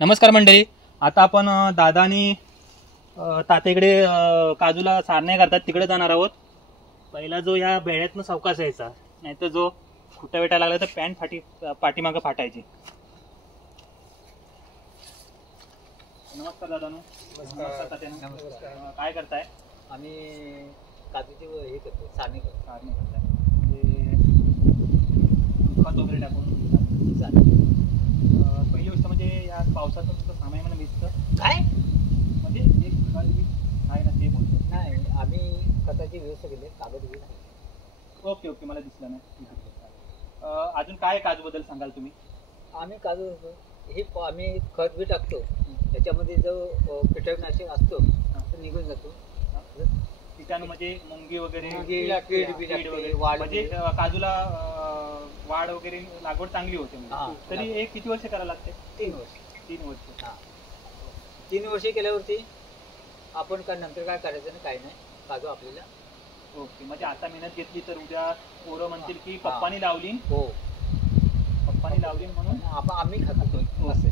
नमस्कार मंडळी. आता आपण दादानी तात्याकडे काजूला सारण्या करतात तिकडे जाणार आहोत. पहिला जो या बेड्यातनं सावकाश यायचा, नाहीतर जो खुटा वेटा लागला तर पॅन्ट पाठीमागं फाटायची. नमस्कार दादानो. नमस्कार तात्यानो. नमस्कार. काय करताय? आम्ही काजूची हे करतो, सारणी करतो. सारणी करताय म्हणजे खत वगैरे टाकून पहिली गोष्ट म्हणजे या पावसाचं तुमचं सामान मला भिजतं काय म्हणजे एक खत आहे ना ते बोलतो. नाही, आम्ही खताची व्यवस्था केली, कागद बी नाही. ओके ओके, मला दिसलं नाही. अजून काय काजू बद्दल सांगाल तुम्ही? आम्ही काजू हे आम्ही खत बी टाकतो, त्याच्यामध्ये जो कीटकनाशक असतो तो निघून जातो. कीटाणू म्हणजे मुंगी वगैरे कीड बी लागते, वाढ म्हणजे काजूला वाढ वगैरे लागवड चांगली होते म्हणजे. तरी एक किती वर्ष करायला लागते? 3 वर्ष. 3 वर्ष. 3 वर्षे केल्यावरती आपण काय नंतर काय करायचं ना, काही नाही, काजू आपल्याला. ओके, म्हणजे आता मेहनत घेतली तर उद्या पोरं म्हणतील की पप्पानी लावली. हो, पप्पानी लावली म्हणून आम्ही खातो. असं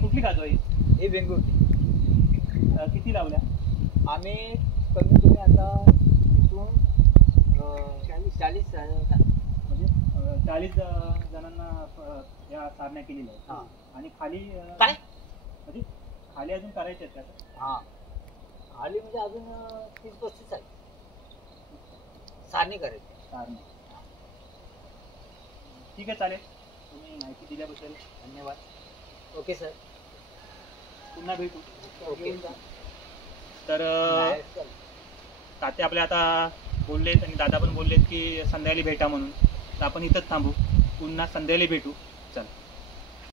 कुठली काजू आहे? हे वेंगुर्ली. किती लावल्या? आम्ही कमीत कमी आता इथून 40 म्हणजे 40 जणांना या सारण्या केलेल्या आहेत. आणि खाली काय म्हणजे खाली अजून करायचे आहेत का? हा, खाली म्हणजे अजून 30-35 आहे सारणी करायची. सारण्या. ठीक आहे, चालेल. तुम्ही माहिती दिल्याबद्दल धन्यवाद. ओके सर, पुन्हा भेटू. ओके. तर तात्या आपल्या आता बोललेत आणि दादा पण बोललेत की संध्याकाळी भेटा म्हणून. तर आपण इथंच थांबू, पुन्हा संध्याकाळी भेटू. चल.